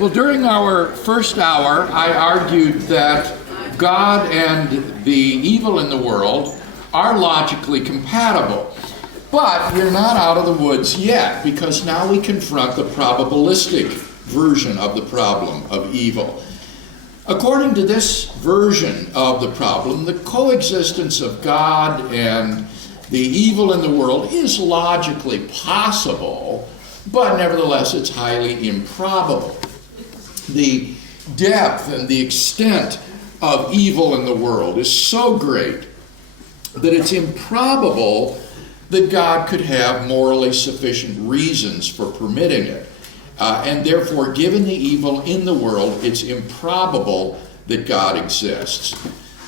Well, during our first hour, I argued that God and the evil in the world are logically compatible. But we're not out of the woods yet, because now we confront the probabilistic version of the problem of evil. According to this version of the problem, the coexistence of God and the evil in the world is logically possible, but nevertheless it's highly improbable. The depth and the extent of evil in the world is so great that it's improbable that God could have morally sufficient reasons for permitting it. And therefore, given the evil in the world, it's improbable that God exists.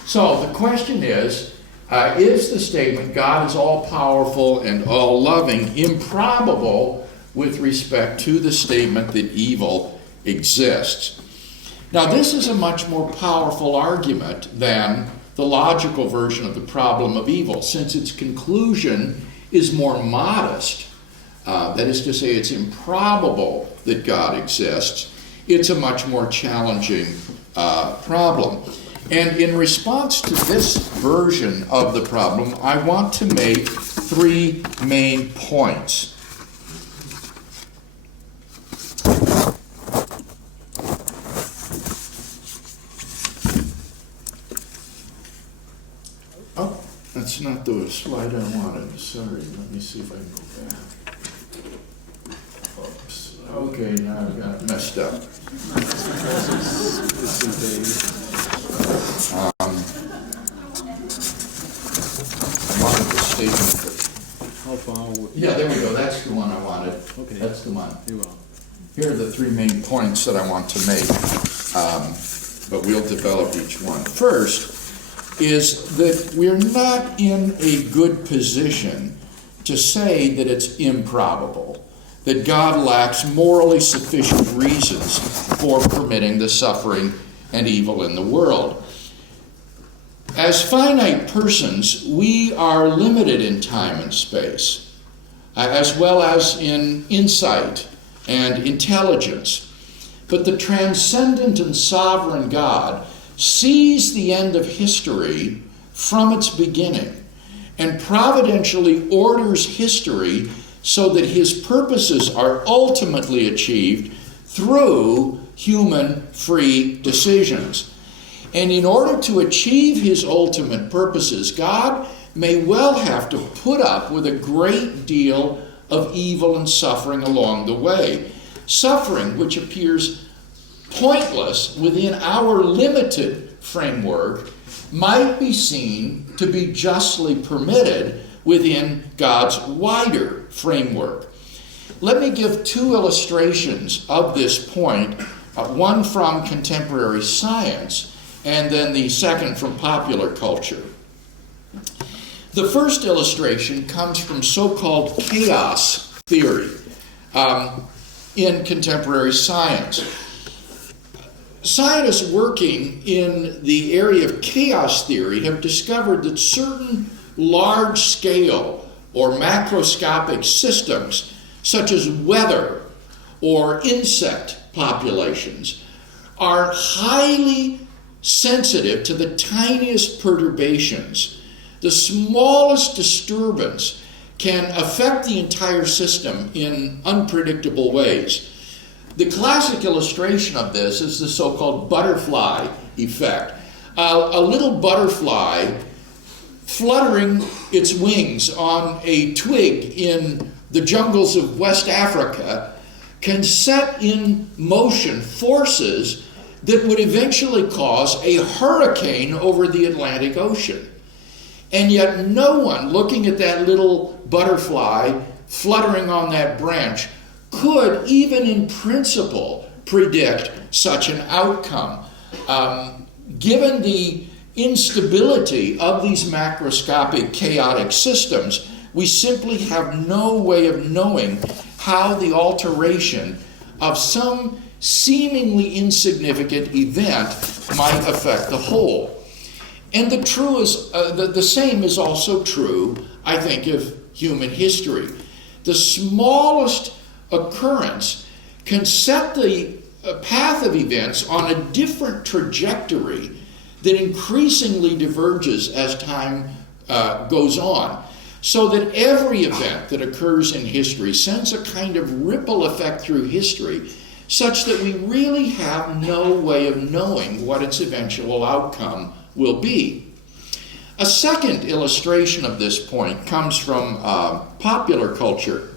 So the question is the statement, God is all-powerful and all-loving, improbable with respect to the statement that evil exists? Now, this is a much more powerful argument than the logical version of the problem of evil, since its conclusion is more modest. That is to say, it's improbable that God exists. It's a much more challenging problem. And in response to this version of the problem, I want to make three main points. Oh, that's not the slide I wanted. Sorry, let me see if I can go back. Oops. Okay, now I've got it messed up. I wanted the statement. How far? Yeah, there we go. That's the one I wanted. Okay. That's the one. You will. Here are the three main points that I want to make, but we'll develop each one. First is that we're not in a good position to say that it's improbable, that God lacks morally sufficient reasons for permitting the suffering and evil in the world. As finite persons, we are limited in time and space, as well as in insight and intelligence. But the transcendent and sovereign God sees the end of history from its beginning and providentially orders history so that his purposes are ultimately achieved through human free decisions. And in order to achieve his ultimate purposes, God may well have to put up with a great deal of evil and suffering along the way. Suffering which appears pointless within our limited framework might be seen to be justly permitted within God's wider framework. Let me give two illustrations of this point, one from contemporary science and then the second from popular culture. The first illustration comes from so-called chaos theory in contemporary science. Scientists working in the area of chaos theory have discovered that certain large-scale or macroscopic systems, such as weather or insect populations, are highly sensitive to the tiniest perturbations. The smallest disturbance can affect the entire system in unpredictable ways. The classic illustration of this is the so-called butterfly effect. A little butterfly fluttering its wings on a twig in the jungles of West Africa can set in motion forces that would eventually cause a hurricane over the Atlantic Ocean. And yet no one looking at that little butterfly fluttering on that branch could, even in principle, predict such an outcome. Given the instability of these macroscopic chaotic systems, we simply have no way of knowing how the alteration of some seemingly insignificant event might affect the whole. And the same is also true, I think, of human history. The smallest occurrence can set the path of events on a different trajectory that increasingly diverges as time goes on, so that every event that occurs in history sends a kind of ripple effect through history, such that we really have no way of knowing what its eventual outcome will be. A second illustration of this point comes from popular culture.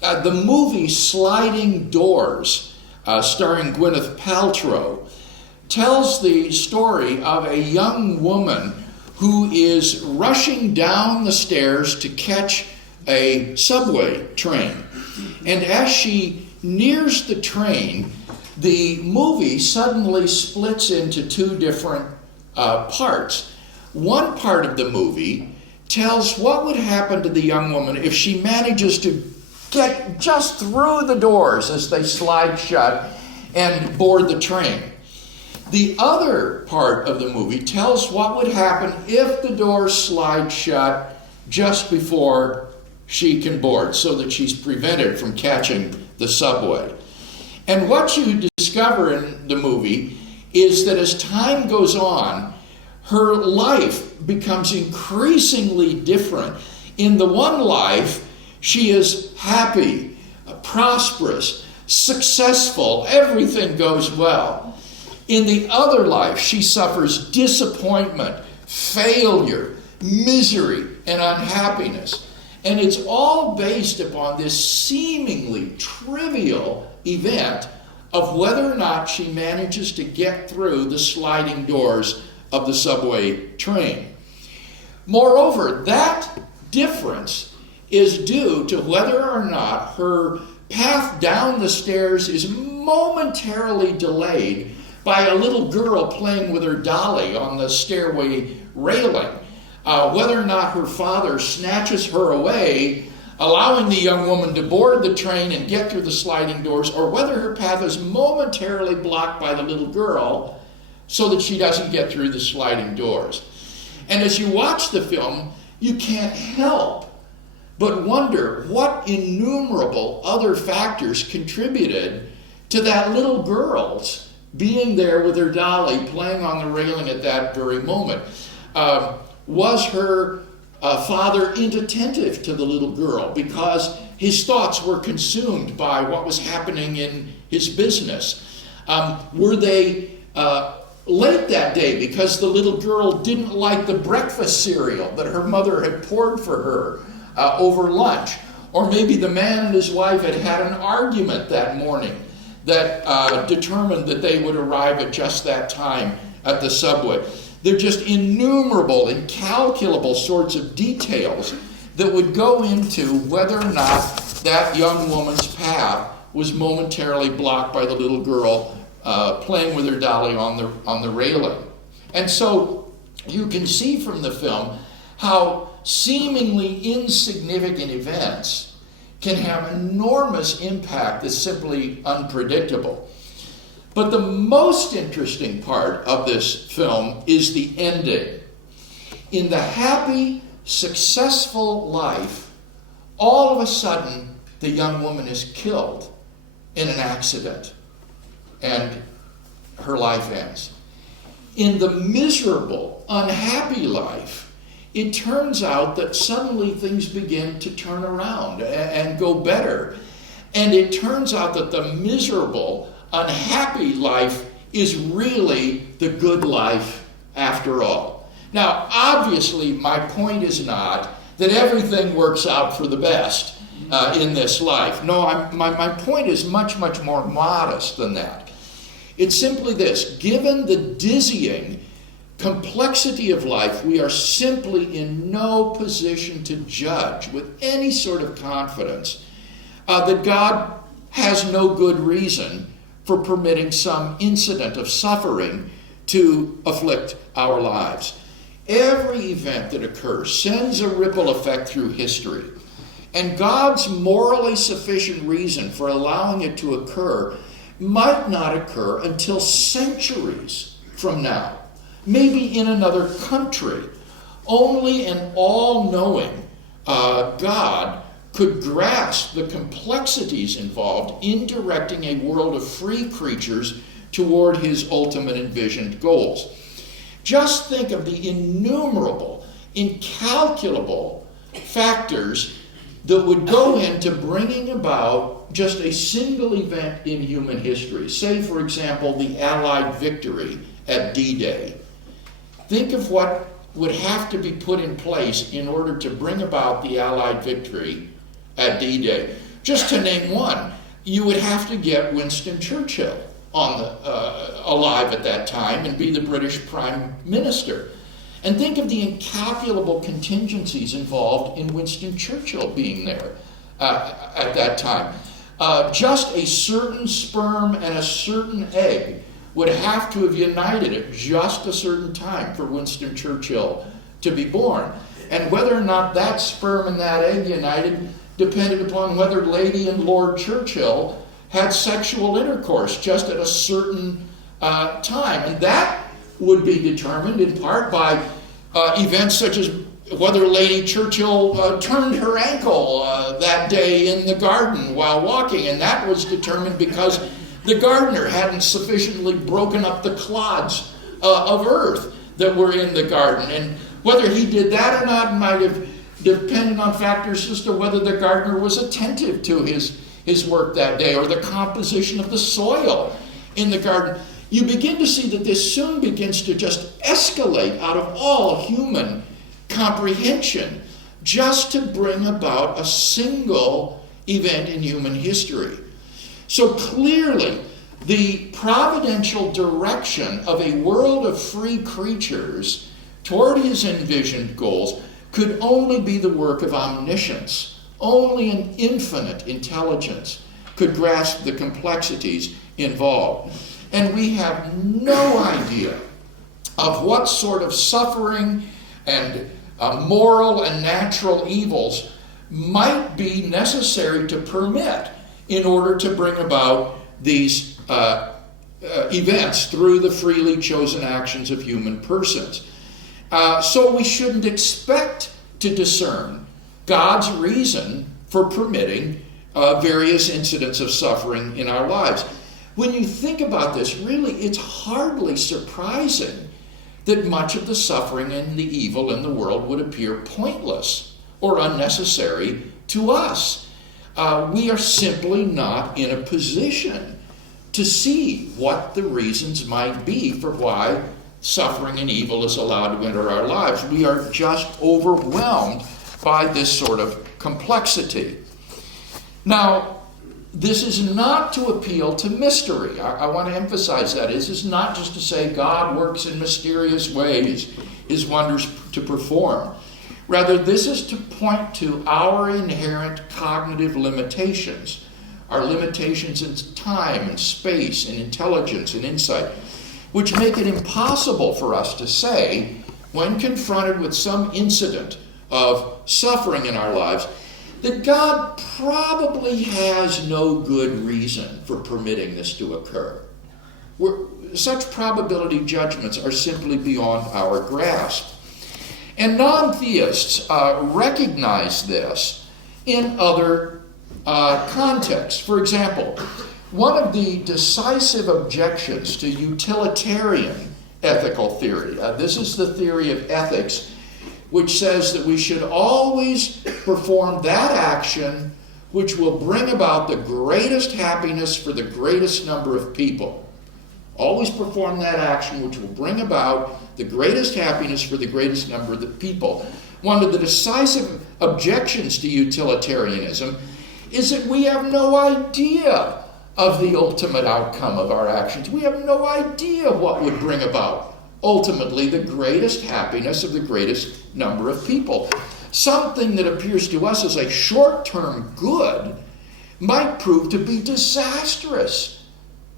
The movie Sliding Doors, starring Gwyneth Paltrow, tells the story of a young woman who is rushing down the stairs to catch a subway train. And as she nears the train, the movie suddenly splits into two different parts. One part of the movie tells what would happen to the young woman if she manages to get just through the doors as they slide shut and board the train. The other part of the movie tells what would happen if the doors slide shut just before she can board, so that she's prevented from catching the subway. And what you discover in the movie is that as time goes on, her life becomes increasingly different. In the one life, she is happy, prosperous, successful, everything goes well. In the other life, she suffers disappointment, failure, misery, and unhappiness. And it's all based upon this seemingly trivial event of whether or not she manages to get through the sliding doors of the subway train. Moreover, that difference is due to whether or not her path down the stairs is momentarily delayed by a little girl playing with her dolly on the stairway railing, whether or not her father snatches her away, allowing the young woman to board the train and get through the sliding doors, or whether her path is momentarily blocked by the little girl so that she doesn't get through the sliding doors. And as you watch the film, you can't help but wonder what innumerable other factors contributed to that little girl's being there with her dolly playing on the railing at that very moment. Was her father inattentive to the little girl because his thoughts were consumed by what was happening in his business? Were they late that day because the little girl didn't like the breakfast cereal that her mother had poured for her over lunch? Or maybe the man and his wife had had an argument that morning that determined that they would arrive at just that time at the subway. They're just innumerable, incalculable sorts of details that would go into whether or not that young woman's path was momentarily blocked by the little girl playing with her dolly on the railing. And so you can see from the film how seemingly insignificant events can have enormous impact that's simply unpredictable. But the most interesting part of this film is the ending. In the happy, successful life, all of a sudden, the young woman is killed in an accident, and her life ends. In the miserable, unhappy life, it turns out that suddenly things begin to turn around and go better. And it turns out that the miserable, unhappy life is really the good life after all. Now, obviously, my point is not that everything works out for the best in this life. No, my point is much, much more modest than that. It's simply this: given the dizzying complexity of life, we are simply in no position to judge with any sort of confidence that God has no good reason for permitting some incident of suffering to afflict our lives. Every event that occurs sends a ripple effect through history, and God's morally sufficient reason for allowing it to occur might not occur until centuries from now. Maybe in another country. Only an all-knowing God could grasp the complexities involved in directing a world of free creatures toward his ultimate envisioned goals. Just think of the innumerable, incalculable factors that would go into bringing about just a single event in human history. Say, for example, the Allied victory at D-Day. Think of what would have to be put in place in order to bring about the Allied victory at D-Day. Just to name one, you would have to get Winston Churchill alive at that time and be the British Prime Minister. And think of the incalculable contingencies involved in Winston Churchill being there at that time. Just a certain sperm and a certain egg would have to have united at just a certain time for Winston Churchill to be born. And whether or not that sperm and that egg united depended upon whether Lady and Lord Churchill had sexual intercourse just at a certain time. And that would be determined in part by events such as whether Lady Churchill turned her ankle that day in the garden while walking. And that was determined because the gardener hadn't sufficiently broken up the clods of earth that were in the garden. And whether he did that or not might have depended on factors as to whether the gardener was attentive to his work that day, or the composition of the soil in the garden. You begin to see that this soon begins to just escalate out of all human comprehension just to bring about a single event in human history. So clearly, the providential direction of a world of free creatures toward his envisioned goals could only be the work of omniscience. Only an infinite intelligence could grasp the complexities involved. And we have no idea of what sort of suffering and moral and natural evils might be necessary to permit in order to bring about these events through the freely chosen actions of human persons. So we shouldn't expect to discern God's reason for permitting various incidents of suffering in our lives. When you think about this, really, it's hardly surprising that much of the suffering and the evil in the world would appear pointless or unnecessary to us. We are simply not in a position to see what the reasons might be for why suffering and evil is allowed to enter our lives. We are just overwhelmed by this sort of complexity. Now, this is not to appeal to mystery. I want to emphasize that. This is not just to say God works in mysterious ways, his wonders to perform. Rather, this is to point to our inherent cognitive limitations, our limitations in time and space and intelligence and insight, which make it impossible for us to say, when confronted with some incident of suffering in our lives, that God probably has no good reason for permitting this to occur. Such probability judgments are simply beyond our grasp. And non-theists recognize this in other contexts. For example, one of the decisive objections to utilitarian ethical theory, this is the theory of ethics, which says that we should always perform that action which will bring about the greatest happiness for the greatest number of people. Always perform that action which will bring about the greatest happiness for the greatest number of the people. One of the decisive objections to utilitarianism is that we have no idea of the ultimate outcome of our actions. We have no idea what would bring about ultimately the greatest happiness of the greatest number of people. Something that appears to us as a short-term good might prove to be disastrous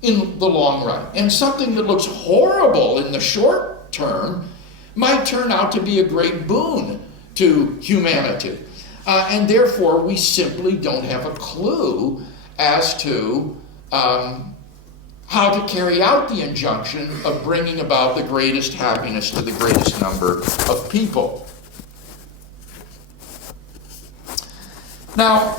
in the long run. And something that looks horrible in the short term might turn out to be a great boon to humanity. And therefore, we simply don't have a clue as to how to carry out the injunction of bringing about the greatest happiness to the greatest number of people. Now,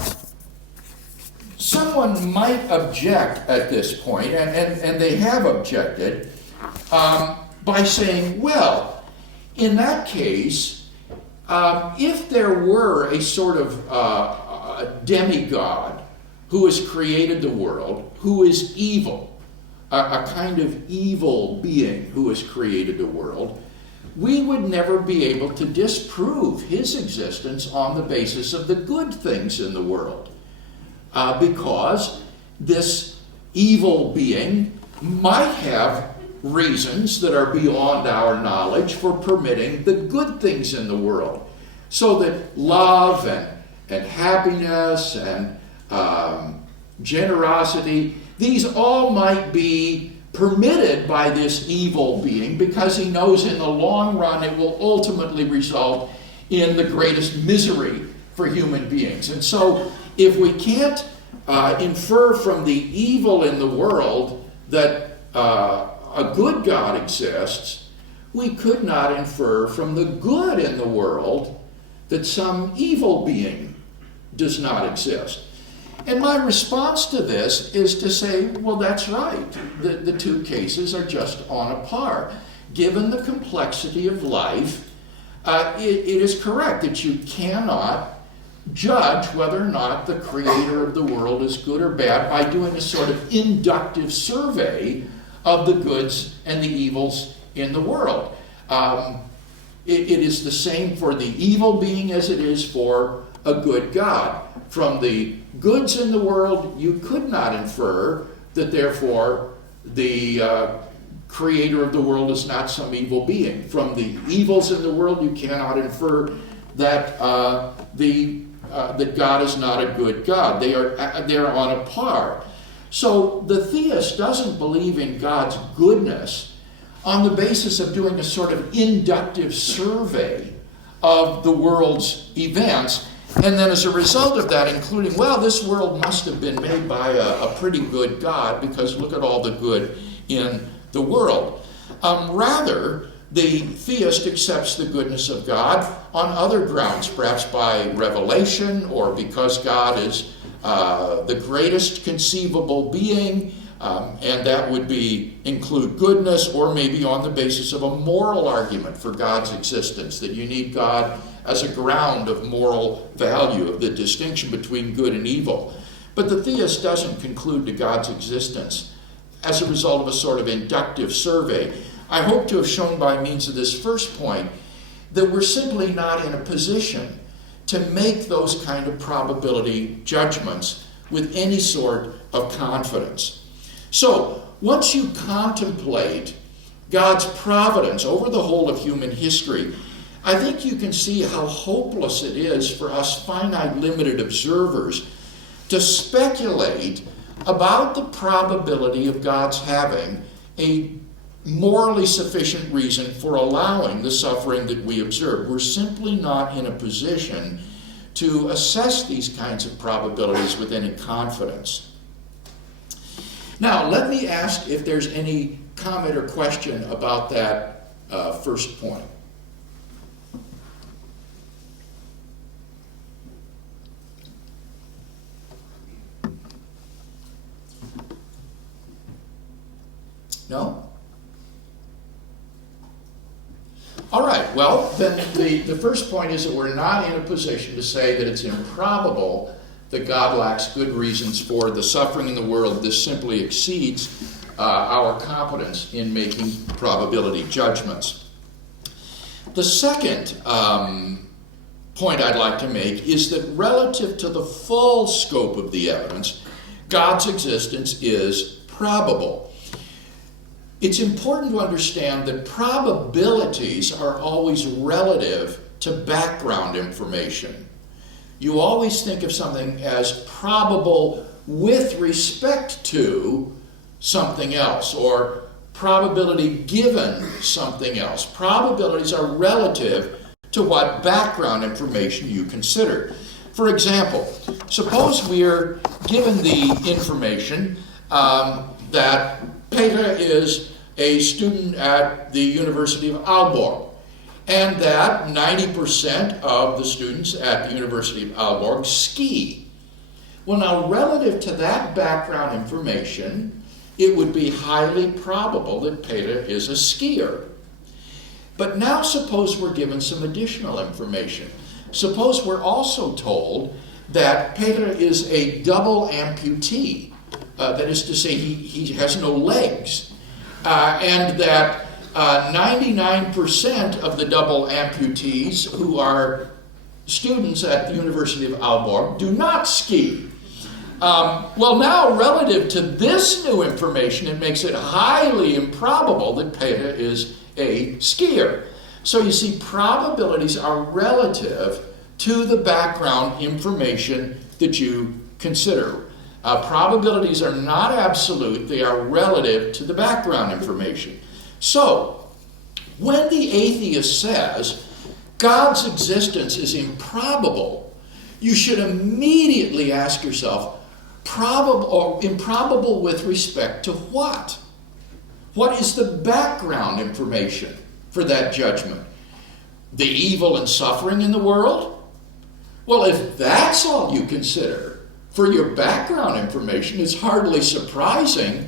someone might object at this point, and they have objected, by saying, well, in that case, if there were a sort of a demigod who has created the world, who is evil, a kind of evil being who has created the world, we would never be able to disprove his existence on the basis of the good things in the world. Because this evil being might have reasons that are beyond our knowledge for permitting the good things in the world. So that love and happiness and generosity, these all might be permitted by this evil being because he knows in the long run it will ultimately result in the greatest misery for human beings. And so if we can't infer from the evil in the world that a good God exists, we could not infer from the good in the world that some evil being does not exist. And my response to this is to say, well, that's right. The two cases are just on a par. Given the complexity of life, it is correct that you cannot judge whether or not the creator of the world is good or bad by doing a sort of inductive survey of the goods and the evils in the world. It is the same for the evil being as it is for a good God. From the goods in the world, you could not infer that therefore the creator of the world is not some evil being. From the evils in the world, you cannot infer that that God is not a good God. They are on a par. So the theist doesn't believe in God's goodness on the basis of doing a sort of inductive survey of the world's events, and then as a result of that including, well, this world must have been made by a pretty good God because look at all the good in the world. Rather, the theist accepts the goodness of God on other grounds, perhaps by revelation or because God is the greatest conceivable being, and that would include goodness, or maybe on the basis of a moral argument for God's existence, that you need God as a ground of moral value, of the distinction between good and evil. But the theist doesn't conclude to God's existence as a result of a sort of inductive survey. I hope to have shown by means of this first point that we're simply not in a position to make those kind of probability judgments with any sort of confidence. So, once you contemplate God's providence over the whole of human history, I think you can see how hopeless it is for us finite limited observers to speculate about the probability of God's having a morally sufficient reason for allowing the suffering that we observe. We're simply not in a position to assess these kinds of probabilities with any confidence. Now, let me ask if there's any comment or question about that first point. No? All right, well, then the first point is that we're not in a position to say that it's improbable that God lacks good reasons for the suffering in the world. This simply exceeds our competence in making probability judgments. The second point I'd like to make is that relative to the full scope of the evidence, God's existence is probable. It's important to understand that probabilities are always relative to background information. You always think of something as probable with respect to something else, or probability given something else. Probabilities are relative to what background information you consider. For example, suppose we're given the information that Peter is a student at the University of Aalborg, and that 90% of the students at the University of Aalborg ski. Well, now, relative to that background information, it would be highly probable that Peter is a skier. But now suppose we're given some additional information. Suppose we're also told that Peter is a double amputee. That is to say, he has no legs. And that 99% of the double amputees who are students at the University of Aalborg do not ski. Well, now, relative to this new information, it makes it highly improbable that Peter is a skier. So you see, probabilities are relative to the background information that you consider. Probabilities are not absolute, they are relative to the background information. So, when the atheist says God's existence is improbable, you should immediately ask yourself, probable or improbable with respect to what? What is the background information for that judgment? The evil and suffering in the world? Well, if that's all you consider for your background information, it's hardly surprising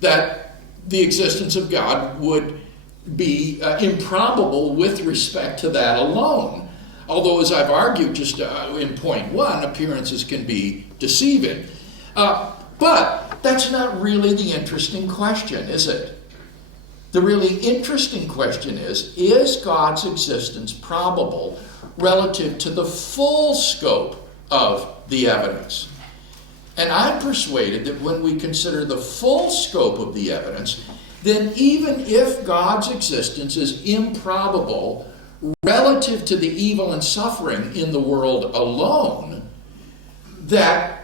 that the existence of God would be improbable with respect to that alone. Although, as I've argued just in point one, appearances can be deceiving. But that's not really the interesting question, is it? The really interesting question is God's existence probable relative to the full scope of the evidence? And I'm persuaded that when we consider the full scope of the evidence, then even if God's existence is improbable relative to the evil and suffering in the world alone, that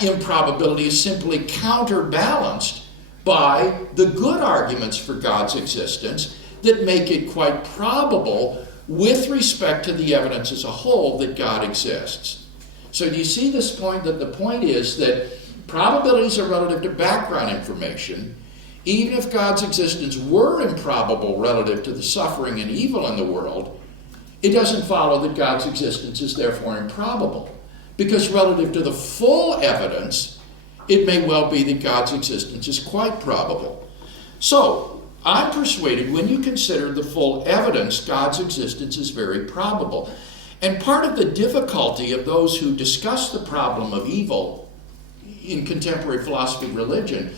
improbability is simply counterbalanced by the good arguments for God's existence that make it quite probable with respect to the evidence as a whole that God exists. So do you see this point? That the point is that probabilities are relative to background information. Even if God's existence were improbable relative to the suffering and evil in the world, it doesn't follow that God's existence is therefore improbable. Because relative to the full evidence, it may well be that God's existence is quite probable. So, I'm persuaded when you consider the full evidence, God's existence is very probable. And part of the difficulty of those who discuss the problem of evil in contemporary philosophy and religion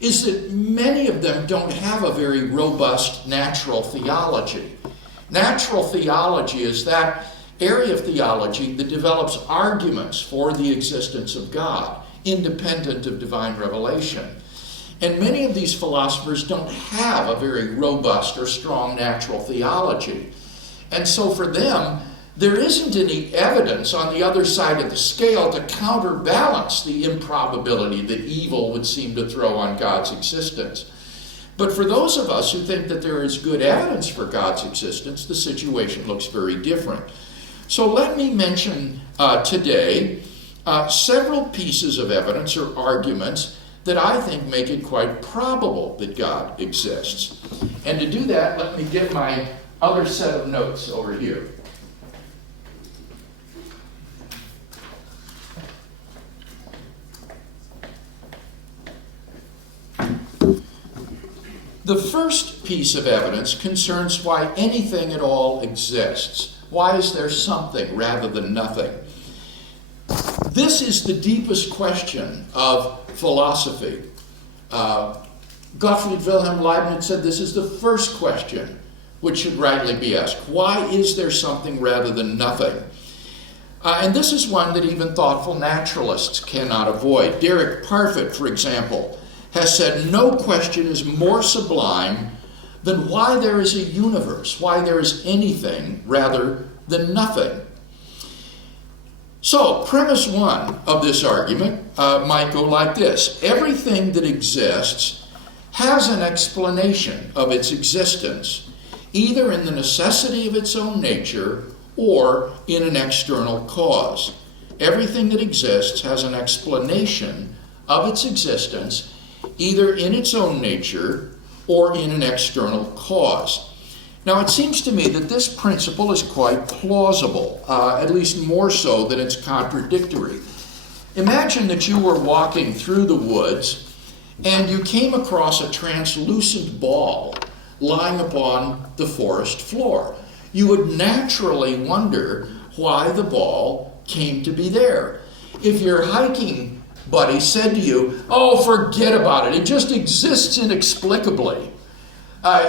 is that many of them don't have a very robust natural theology. Natural theology is that area of theology that develops arguments for the existence of God, independent of divine revelation. And many of these philosophers don't have a very robust or strong natural theology. And so for them, there isn't any evidence on the other side of the scale to counterbalance the improbability that evil would seem to throw on God's existence. But for those of us who think that there is good evidence for God's existence, the situation looks very different. So let me mention today several pieces of evidence or arguments that I think make it quite probable that God exists. And to do that, let me get my other set of notes over here. The first piece of evidence concerns why anything at all exists. Why is there something rather than nothing? This is the deepest question of philosophy. Gottfried Wilhelm Leibniz said this is the first question which should rightly be asked. Why is there something rather than nothing? And this is one that even thoughtful naturalists cannot avoid. Derek Parfit, for example, has said no question is more sublime than why there is a universe, why there is anything rather than nothing. So, premise one of this argument might go like this. Everything that exists has an explanation of its existence, either in the necessity of its own nature or in an external cause. Everything that exists has an explanation of its existence, either in its own nature or in an external cause. Now, it seems to me that this principle is quite plausible, at least more so than it's contradictory. Imagine that you were walking through the woods and you came across a translucent ball lying upon the forest floor. You would naturally wonder why the ball came to be there. If your hiking buddy said to you, "Oh, forget about it, it just exists inexplicably,"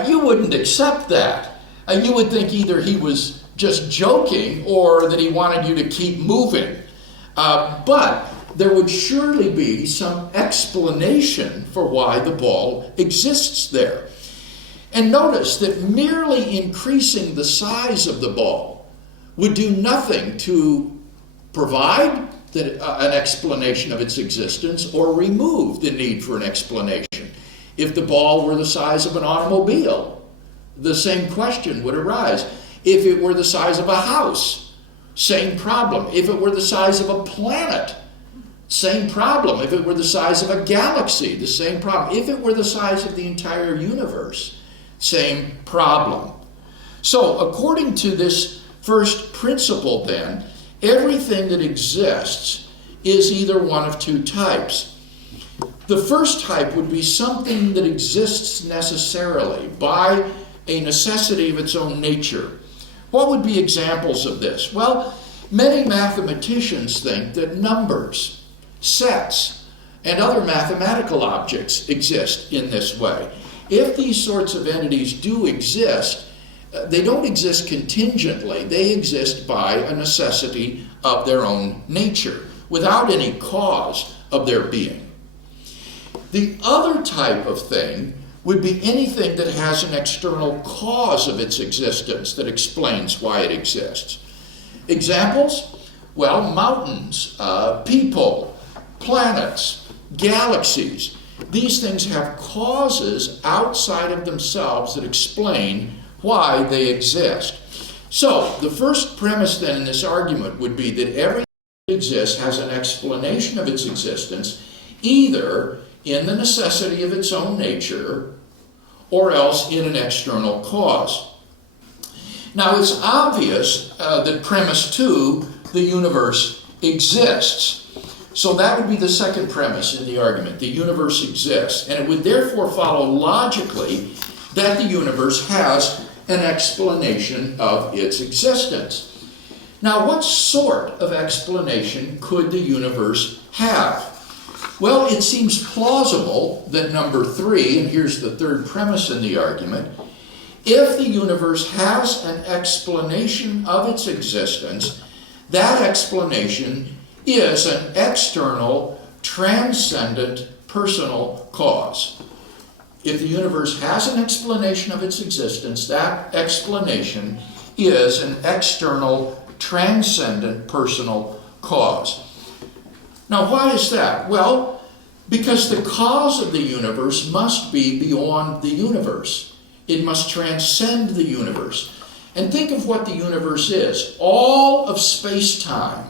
you wouldn't accept that. You would think either he was just joking or that he wanted you to keep moving. But there would surely be some explanation for why the ball exists there. And notice that merely increasing the size of the ball would do nothing to provide an explanation of its existence or remove the need for an explanation. If the ball were the size of an automobile, the same question would arise. If it were the size of a house, same problem. If it were the size of a planet, same problem. If it were the size of a galaxy, the same problem. If it were the size of the entire universe, same problem. So, according to this first principle, then, everything that exists is either one of two types. The first type would be something that exists necessarily by a necessity of its own nature. What would be examples of this? Well, many mathematicians think that numbers, sets, and other mathematical objects exist in this way. If these sorts of entities do exist, they don't exist contingently. They exist by a necessity of their own nature, without any cause of their being. The other type of thing would be anything that has an external cause of its existence that explains why it exists. Examples? Well, mountains, people, planets, galaxies. These things have causes outside of themselves that explain why they exist. So, the first premise then in this argument would be that everything that exists has an explanation of its existence, either in the necessity of its own nature, or else in an external cause. Now, it's obvious that premise 2, the universe exists. So that would be the second premise in the argument. The universe exists. And it would therefore follow logically that the universe has an explanation of its existence. Now, what sort of explanation could the universe have? Well, it seems plausible that number 3, and here's the third premise in the argument, if the universe has an explanation of its existence, that explanation is an external, transcendent, personal cause. If the universe has an explanation of its existence, that explanation is an external, transcendent, personal cause. Now, why is that? Well, because the cause of the universe must be beyond the universe. It must transcend the universe. And think of what the universe is. All of space-time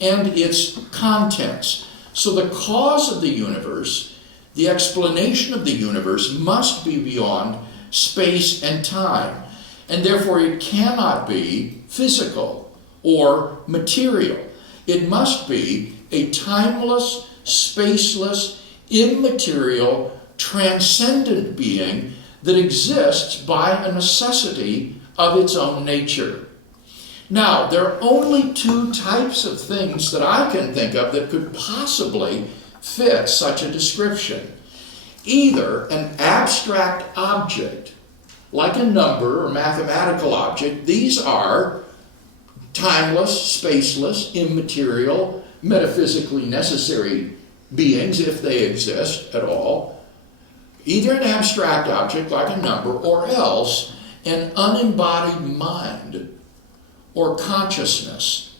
and its contents. So the cause of the universe, the explanation of the universe, must be beyond space and time. And therefore it cannot be physical or material. It must be a timeless, spaceless, immaterial, transcendent being that exists by a necessity of its own nature. Now, there are only two types of things that I can think of that could possibly fit such a description. Either an abstract object, like a number or mathematical object. These are timeless, spaceless, immaterial, metaphysically necessary beings, if they exist at all. Either an abstract object like a number, or else an unembodied mind or consciousness.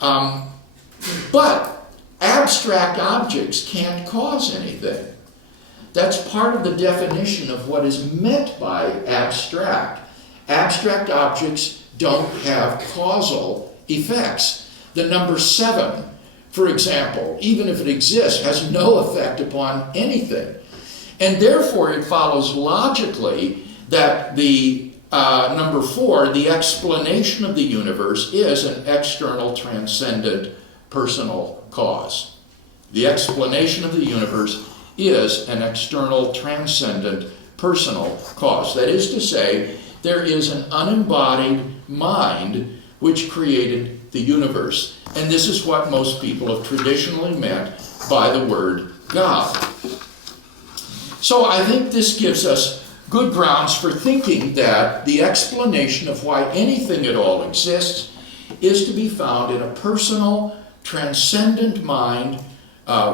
But abstract objects can't cause anything. That's part of the definition of what is meant by abstract. Abstract objects don't have causal effects. The number 7, for example, even if it exists, has no effect upon anything. And therefore it follows logically that the Number 4, the explanation of the universe is an external, transcendent, personal cause. The explanation of the universe is an external, transcendent, personal cause. That is to say, there is an unembodied mind which created the universe. And this is what most people have traditionally meant by the word God. So I think this gives us good grounds for thinking that the explanation of why anything at all exists is to be found in a personal, transcendent mind,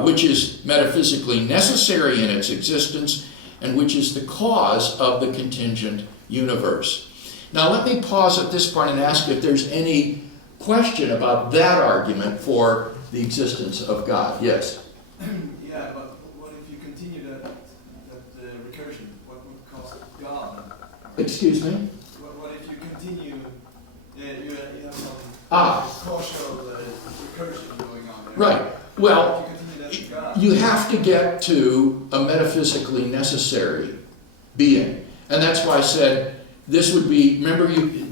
which is metaphysically necessary in its existence, and which is the cause of the contingent universe. Now let me pause at this point and ask if there's any question about that argument for the existence of God. Yes? Yeah, but what if you continue that recursion? What would cause God? Excuse me? What if you continue, you have some causal recursion going on there? Right. Well, If you continue that to God. you have to get to a metaphysically necessary being. And that's why I said this would be, remember,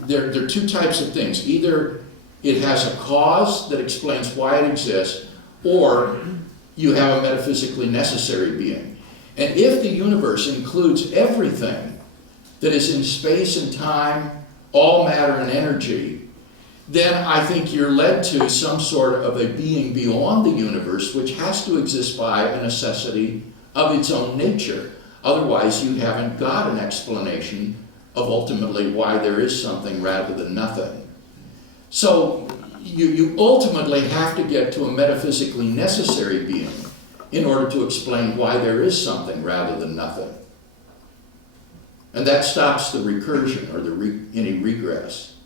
there are two types of things. Either it has a cause that explains why it exists, or you have a metaphysically necessary being. And if the universe includes everything that is in space and time, all matter and energy, then I think you're led to some sort of a being beyond the universe which has to exist by a necessity of its own nature. Otherwise, you haven't got an explanation of ultimately why there is something rather than nothing. So you ultimately have to get to a metaphysically necessary being in order to explain why there is something rather than nothing. And that stops the recursion or any regress.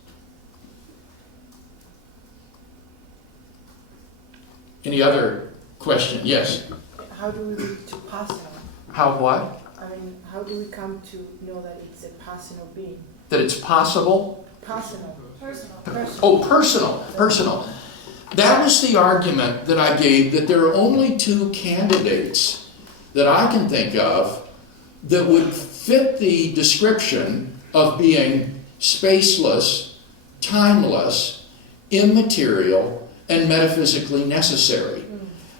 Any other question? Yes? How do we reach to personal? How what? I mean, how do we come to know that it's a personal being? That it's possible? Personal. Oh, personal. That was the argument that I gave, that there are only two candidates that I can think of that would fit the description of being spaceless, timeless, immaterial, and metaphysically necessary.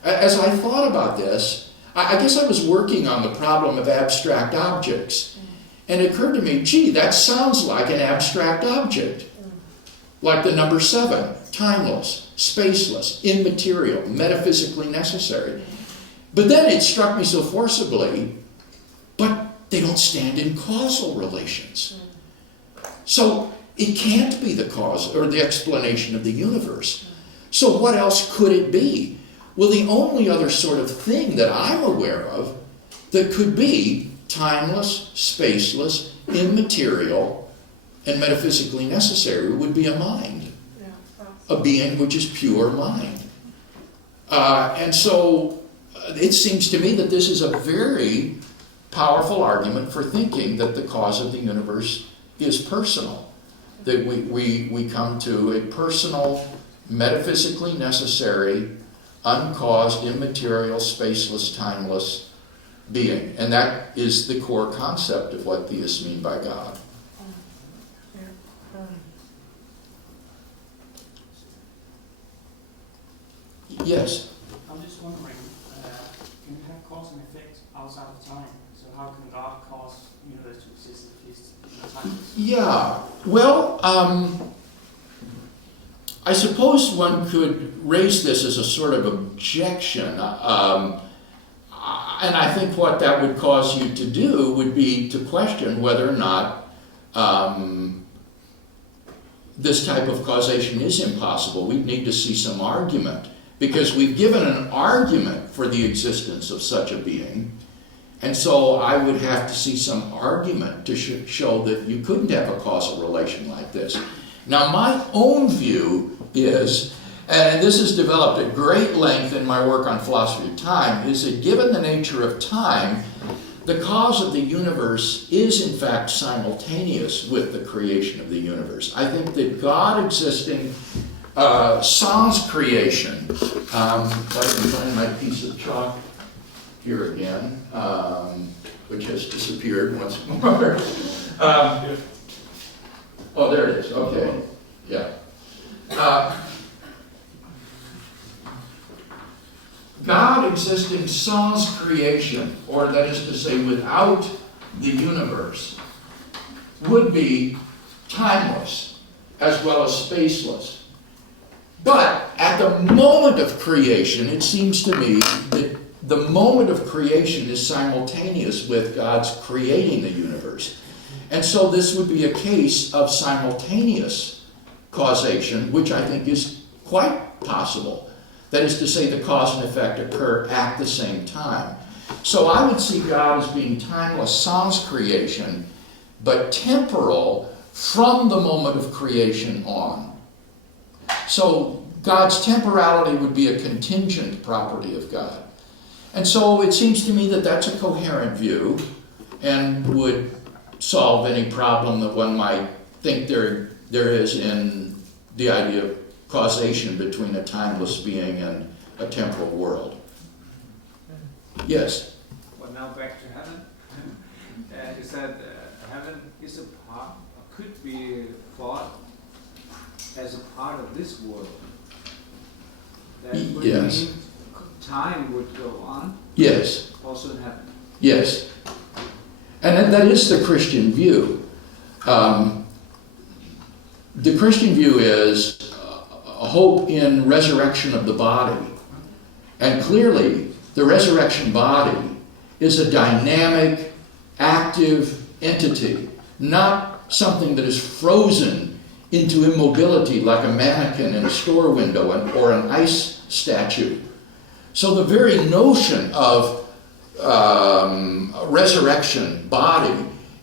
As I thought about this, I guess I was working on the problem of abstract objects. And it occurred to me, gee, that sounds like an abstract object. Like the number 7, timeless, spaceless, immaterial, metaphysically necessary. But then it struck me so forcibly, but they don't stand in causal relations. So it can't be the cause or the explanation of the universe. So what else could it be? Well, the only other sort of thing that I'm aware of that could be timeless, spaceless, immaterial, and metaphysically necessary would be a mind. A being which is pure mind. And so it seems to me that this is a very powerful argument for thinking that the cause of the universe is personal. That we come to a personal, metaphysically necessary, uncaused, immaterial, spaceless, timeless being. And that is the core concept of what theists mean by God. Yes? I'm just wondering, can you have cause and effect outside of time? So how can God cause the universe to exist if he's timeless? Yeah, well, I suppose one could raise this as a sort of objection. And I think what that would cause you to do would be to question whether or not this type of causation is impossible. We'd need to see some argument, because we've given an argument for the existence of such a being. And so I would have to see some argument to show that you couldn't have a causal relation like this. Now, my own view is, and this is developed at great length in my work on philosophy of time, is that given the nature of time, the cause of the universe is in fact simultaneous with the creation of the universe. I think that God existing sans creation, if I can find my piece of chalk here again, which has disappeared once more. Oh, there it is, okay, yeah. God existing sans creation, or that is to say without the universe, would be timeless as well as spaceless. But at the moment of creation, it seems to me that the moment of creation is simultaneous with God's creating the universe. And so this would be a case of simultaneous causation, which I think is quite possible. That is to say, the cause and effect occur at the same time. So I would see God as being timeless sans creation, but temporal from the moment of creation on. So God's temporality would be a contingent property of God. And so it seems to me that that's a coherent view and would solve any problem that one might think there is in the idea of causation between a timeless being and a temporal world. Yes? Well, now back to heaven. You said heaven is a part, could be thought as a part of this world. That would Yes. mean time would go on. Yes. Also in heaven. Yes. And that is the Christian view. The Christian view is a hope in resurrection of the body. And clearly, the resurrection body is a dynamic, active entity, not something that is frozen into immobility like a mannequin in a store window or an ice statue. So the very notion of a resurrection body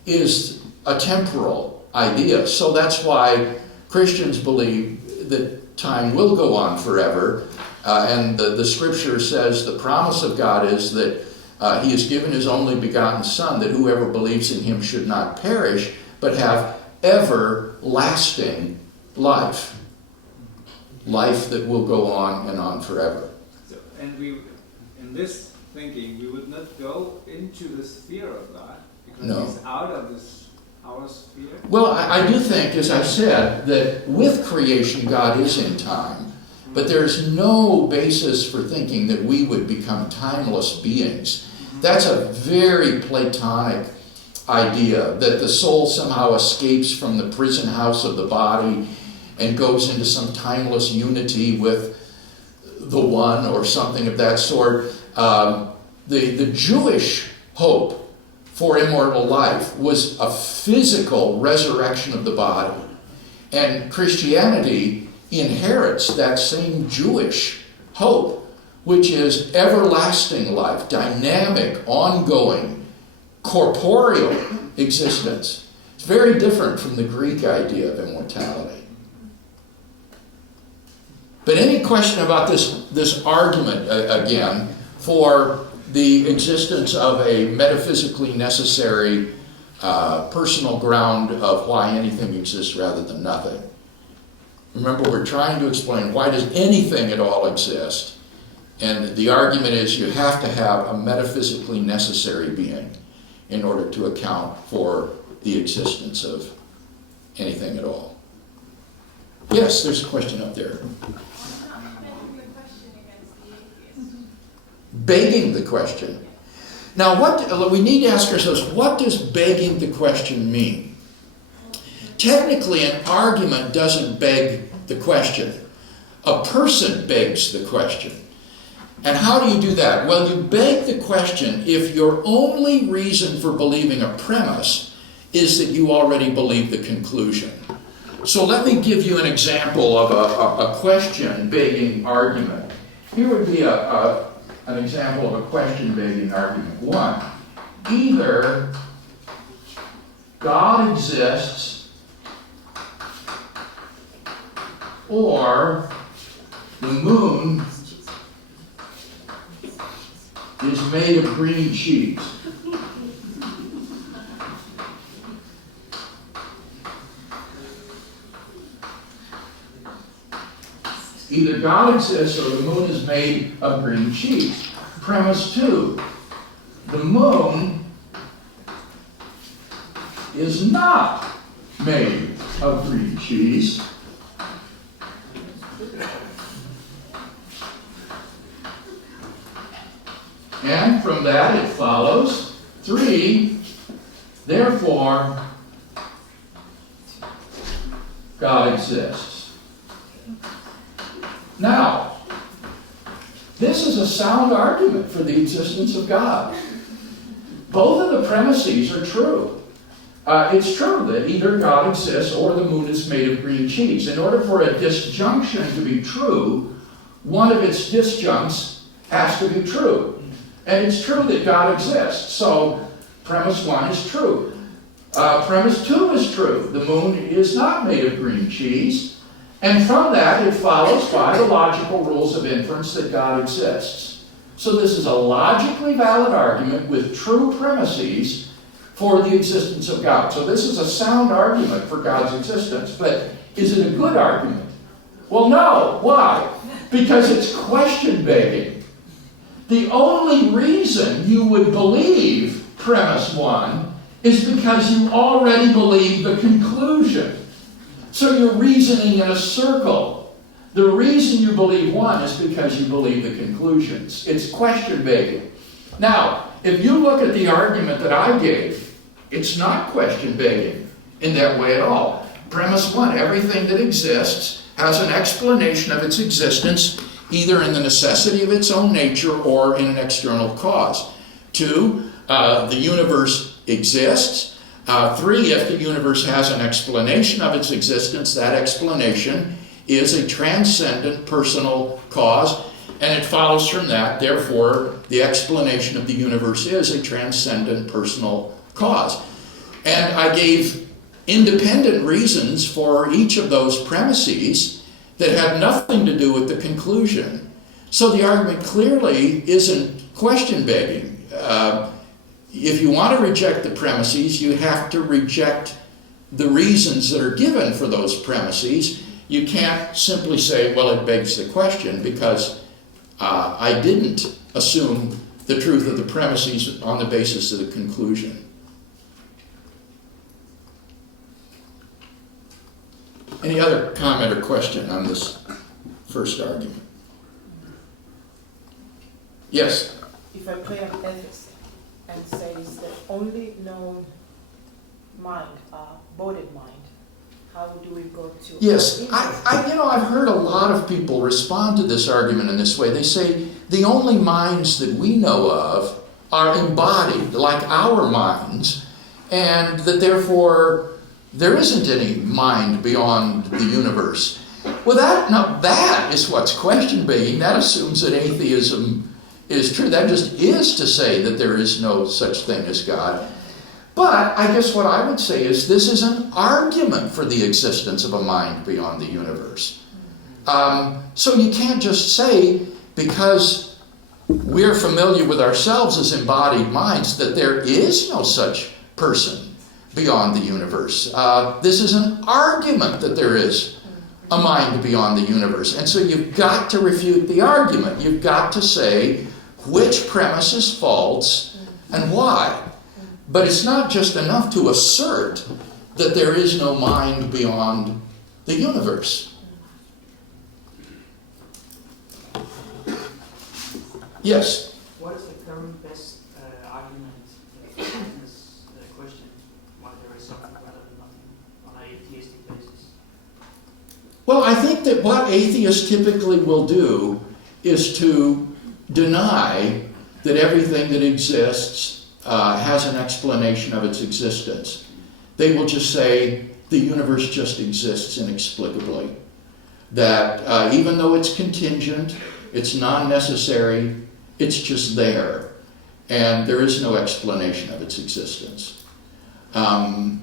is a temporal idea. So that's why Christians believe that time will go on forever. And the scripture says the promise of God is that he has given his only begotten Son, that whoever believes in him should not perish, but have everlasting life. Life that will go on and on forever. So, and we, in this thinking, we would not go into the sphere of God because No. he's out of this our sphere. Well, I do think, as I said, that with creation God is in time, but there's no basis for thinking that we would become timeless beings. That's a very Platonic idea, that the soul somehow escapes from the prison house of the body and goes into some timeless unity with the one or something of that sort. The Jewish hope for immortal life was a physical resurrection of the body. And Christianity inherits that same Jewish hope, which is everlasting life, dynamic, ongoing, corporeal existence. It's very different from the Greek idea of immortality. But any question about this argument, again, for the existence of a metaphysically necessary personal ground of why anything exists rather than nothing. Remember, we're trying to explain why does anything at all exist? And the argument is you have to have a metaphysically necessary being in order to account for the existence of anything at all. Yes, there's a question up there. Begging the question. Now, what we need to ask ourselves, what does begging the question mean? Technically, an argument doesn't beg the question. A person begs the question. And how do you do that? Well, you beg the question if your only reason for believing a premise is that you already believe the conclusion. So let me give you an example of a question begging argument. Here would be an example of a question begging argument. One, either God exists or the moon is made of green cheese. Either God exists or the moon is made of green cheese. Premise 2, the moon is not made of green cheese. And from that it follows 3, therefore God exists. Now, this is a sound argument for the existence of God. Both of the premises are true. It's true that either God exists or the moon is made of green cheese. In order for a disjunction to be true, one of its disjuncts has to be true. And it's true that God exists. So premise 1 is true. Premise 2 is true. The moon is not made of green cheese. And from that, it follows by the logical rules of inference that God exists. So this is a logically valid argument with true premises for the existence of God. So this is a sound argument for God's existence. But is it a good argument? Well, no. Why? Because it's question-begging. The only reason you would believe premise 1 is because you already believe the conclusion. So you're reasoning in a circle. The reason you believe 1 is because you believe the conclusions. It's question-begging. Now, if you look at the argument that I gave, it's not question-begging in that way at all. Premise 1, everything that exists has an explanation of its existence either in the necessity of its own nature or in an external cause. 2, the universe exists. 3, if the universe has an explanation of its existence, that explanation is a transcendent personal cause, and it follows from that, therefore, the explanation of the universe is a transcendent personal cause. And I gave independent reasons for each of those premises that had nothing to do with the conclusion. So the argument clearly isn't question-begging. If you want to reject the premises, you have to reject the reasons that are given for those premises. You can't simply say, well, it begs the question, because I didn't assume the truth of the premises on the basis of the conclusion. Any other comment or question on this first argument? Yes? If I play an ethics and says the only known mind, boded mind, how do we go to? Yes, I've heard a lot of people respond to this argument in this way. They say the only minds that we know of are embodied, like our minds, and that therefore there isn't any mind beyond the universe. Well, that is what's question-begging. That assumes that atheism is true. That just is to say that there is no such thing as God. But I guess what I would say is this is an argument for the existence of a mind beyond the universe. So you can't just say, because we're familiar with ourselves as embodied minds, that there is no such person beyond the universe. This is an argument that there is a mind beyond the universe. And so you've got to refute the argument. You've got to say which premise is false and why. But it's not just enough to assert that there is no mind beyond the universe. Yes? What is the current best argument in this question, why there is something rather than nothing on an atheistic basis? Well, I think that what atheists typically will do is to deny that everything that exists has an explanation of its existence. They will just say the universe just exists inexplicably. That even though it's contingent, it's non-necessary, it's just there. And there is no explanation of its existence. And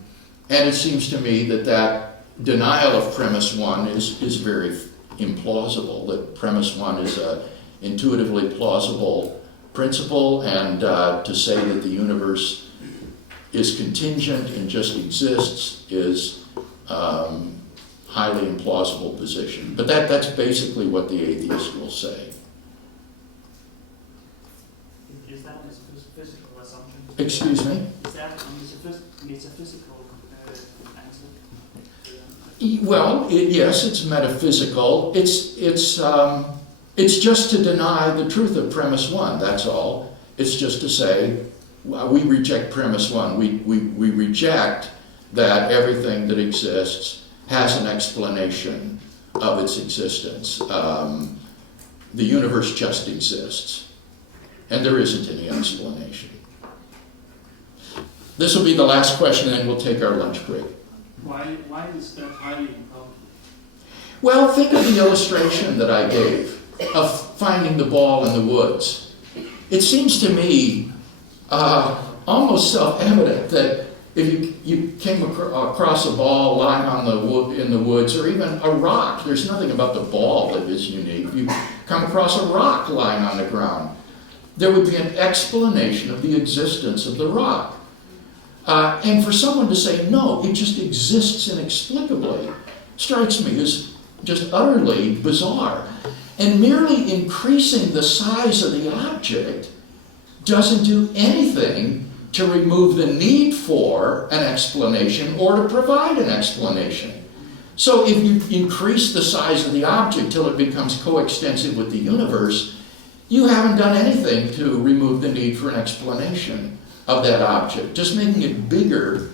it seems to me that denial of premise 1 is very implausible. That premise 1 is an intuitively plausible principle, and to say that the universe is contingent and just exists is highly implausible position. But that's basically what the atheist will say. Is that a physical assumption? Excuse me? Is that a metaphysical answer? Yes, it's metaphysical. It's just to deny the truth of premise one, that's all. It's just to say, we reject premise one. We reject that everything that exists has an explanation of its existence. The universe just exists, and there isn't any explanation. This will be the last question, and then we'll take our lunch break. Why is that highly improbable? Well, think of the illustration that I gave of finding the ball in the woods. It seems to me almost self-evident that if you came across a ball lying in the woods, or even a rock, there's nothing about the ball that is unique. You come across a rock lying on the ground, there would be an explanation of the existence of the rock. And for someone to say, no, it just exists inexplicably, strikes me as just utterly bizarre. And merely increasing the size of the object doesn't do anything to remove the need for an explanation or to provide an explanation. So if you increase the size of the object till it becomes coextensive with the universe, you haven't done anything to remove the need for an explanation of that object. Just making it bigger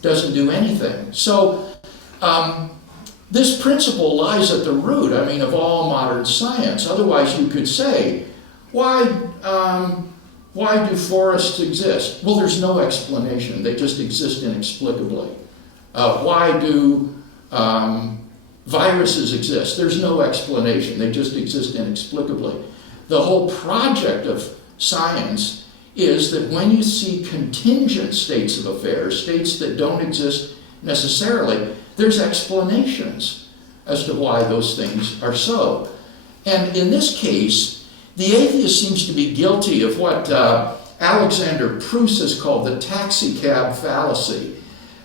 doesn't do anything. So this principle lies at the root, of all modern science. Otherwise you could say, why do forests exist? Well, there's no explanation. They just exist inexplicably. Why do viruses exist? There's no explanation. They just exist inexplicably. The whole project of science is that when you see contingent states of affairs, states that don't exist necessarily, there's explanations as to why those things are so. And in this case, the atheist seems to be guilty of what Alexander Pahuus has called the taxicab fallacy.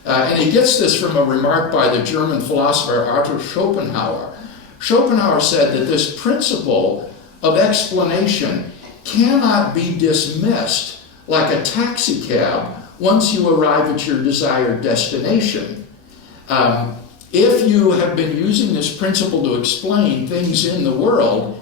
And he gets this from a remark by the German philosopher Arthur Schopenhauer. Schopenhauer said that this principle of explanation cannot be dismissed like a taxicab once you arrive at your desired destination. If you have been using this principle to explain things in the world,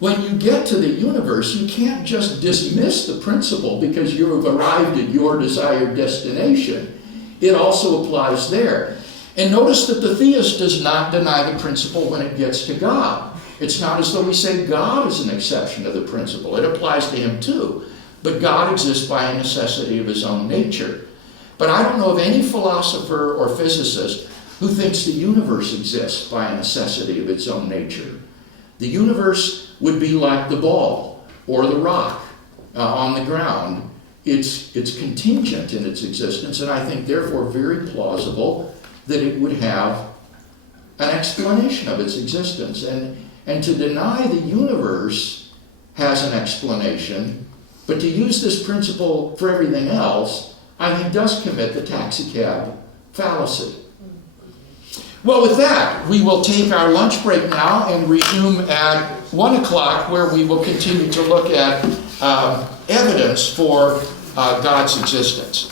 when you get to the universe, you can't just dismiss the principle because you have arrived at your desired destination. It also applies there. And notice that the theist does not deny the principle when it gets to God. It's not as though we say God is an exception to the principle. It applies to him too. But God exists by a necessity of his own nature. But I don't know of any philosopher or physicist who thinks the universe exists by a necessity of its own nature. The universe would be like the ball or the rock on the ground. It's contingent in its existence, and I think therefore very plausible that it would have an explanation of its existence. And to deny the universe has an explanation, but to use this principle for everything else, I think does commit the taxicab fallacy. Well, with that, we will take our lunch break now and resume at 1 o'clock, where we will continue to look at evidence for God's existence.